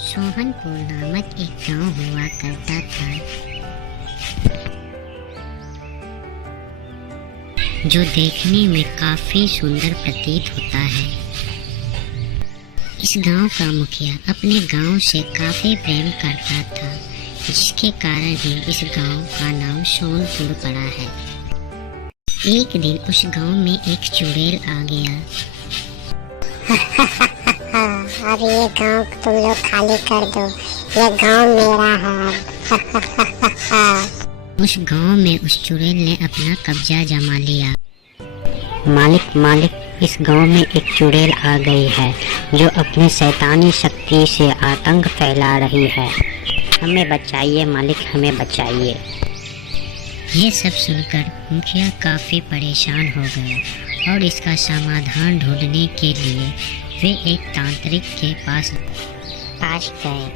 सोहनपुर नामक एक गांव हुआ करता था, जो देखने में काफी सुंदर प्रतीत होता है। इस गांव का मुखिया अपने गांव से काफी प्रेम करता था, जिसके कारण ही इस गांव का नाम सोनपुर पड़ा है। एक दिन उस गांव में एक चुड़ैल आ गया। अब ये गांव तुम लोग खाली कर दो, ये गांव मेरा है। उस गांव में उस चुड़ैल ने अपना कब्जा जमा लिया। मालिक, इस गांव में एक चुड़ैल आ गई है, जो अपनी शैतानी शक्ति से आतंक फैला रही है। हमें बचाइए मालिक, हमें बचाइए। ये सब सुनकर मुखिया काफी परेशान हो गया और इसका समाधान ढूंढने के लिए वे एक तांत्रिक के पास गए।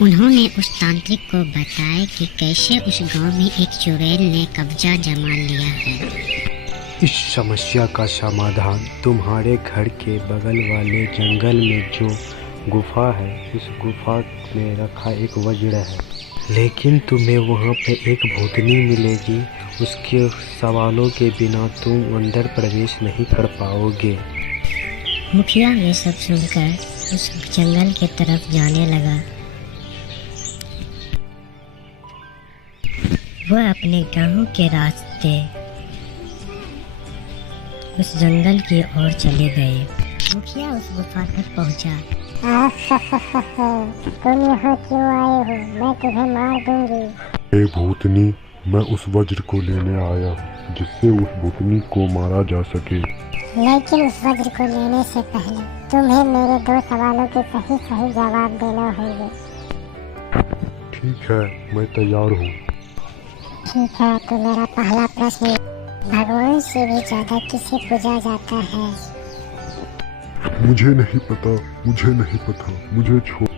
उन्होंने उस तांत्रिक को बताया कि कैसे उस गांव में एक चुड़ैल ने कब्जा जमा लिया है। इस समस्या का समाधान तुम्हारे घर के बगल वाले जंगल में जो गुफा है, इस गुफा में रखा एक वज्र है, लेकिन तुम्हें वहाँ पे एक भूतनी मिलेगी। उसके सवालों के बिना तुम अंदर प्रवेश नहीं कर पाओगे। मुखिया ये सब सुनकर उस जंगल की तरफ जाने लगा। वह अपने गांव के रास्ते उस जंगल की ओर चले गए। मुखिया उस गुफा तक पहुंचा। तुम यहाँ क्यों आए हो? मैं तुम्हें मार दूंगी। भूतनी, मैं उस वज्र को लेने आया जिससे उस भूतनी को मारा जा सके। लेकिन उस वज्र को लेने से पहले तुम्हें मेरे 2 सवालों के सही जवाब देना होंगे। ठीक है, मैं तैयार हूँ। ठीक है, तो मेरा पहला प्रश्न, भगवान से भी ज्यादा किसे पूजा जाता है? मुझे नहीं पता, मुझे छोड़।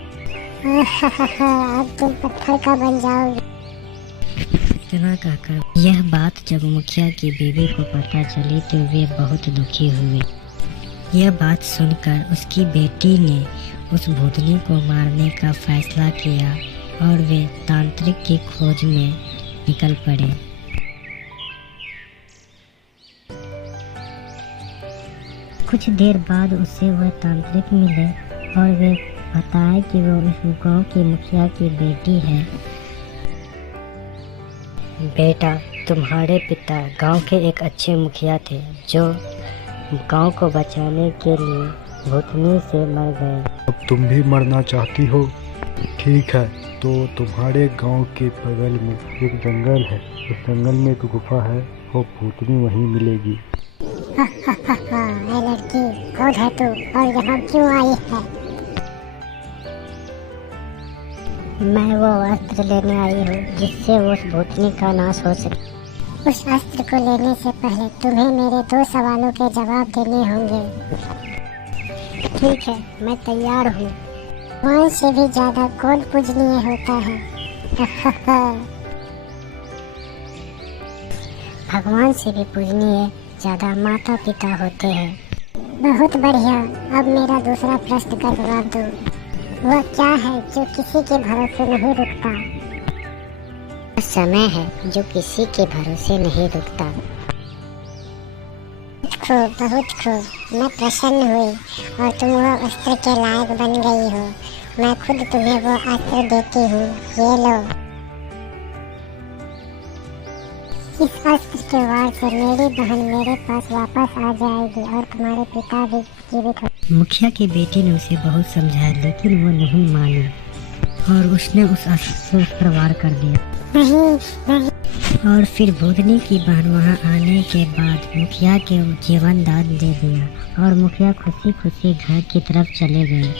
अब तुम पत्थर का बन जाओगे। इतना कहकर यह बात जब मुखिया की बीवी को पता चली तो वे बहुत दुखी हुए। यह बात सुनकर उसकी बेटी ने उस भूतनी को मारने का फैसला किया और वे तांत्रिक की खोज में निकल पड़े। कुछ देर बाद उससे वह तांत्रिक मिले और वे बताए कि वो इस गांव के मुखिया की बेटी है। बेटा, तुम्हारे पिता गांव के एक अच्छे मुखिया थे, जो गांव को बचाने के लिए भूतनी से मर गए। अब तुम भी मरना चाहती हो? ठीक है, तो तुम्हारे गांव के बगल में एक जंगल है, उस जंगल में एक गुफा है, वो भूतनी वहीं मिलेगी। लड़की, कौन है तू और यहाँ क्यों आई है? मैं वो अस्त्र लेने आई हूँ जिससे उस भूतनी का नाश हो सके। उस अस्त्र को लेने से पहले तुम्हें मेरे 2 सवालों के जवाब देने होंगे। ठीक है, मैं तैयार हूँ। भगवान से भी ज्यादा कौन पूजनीय होता है? भगवान से भी पूजनीय ज्यादा माता पिता होते हैं। बहुत बढ़िया। अब मेरा दूसरा प्रश्न का जवाब दो। वह क्या है जो किसी के भरोसे नहीं रुकता? समय है जो किसी के भरोसे नहीं रुकता। खूब, बहुत खूब। मैं प्रसन्न हुई और तुम वो अस्त्र के लायक बन गई हो। मैं खुद तुम्हें वो अस्त्र देती हूँ, ये लो। इस अस्त्र के वार से मेरी बहन मेरे पास वापस आ जाएगी और तुम्हारे पिता भी जीवित हो। मुखिया की बेटी ने उसे बहुत समझाया, लेकिन वो नहीं मानी और उसने उस अस्त्र पर वार कर दिया। नहीं। और फिर भूतनी की बहन वहां आने के बाद मुखिया के जीवन दान दे दिया और मुखिया खुशी खुशी घर की तरफ चले गए।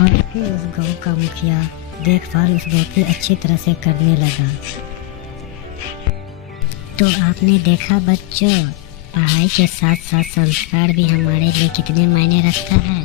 और फिर उस गांव का मुखिया देखभाल उस गांव की अच्छी तरह से करने लगा। तो आपने देखा बच्चों, पढ़ाई के साथ साथ संस्कार भी हमारे लिए कितने मायने रखता है।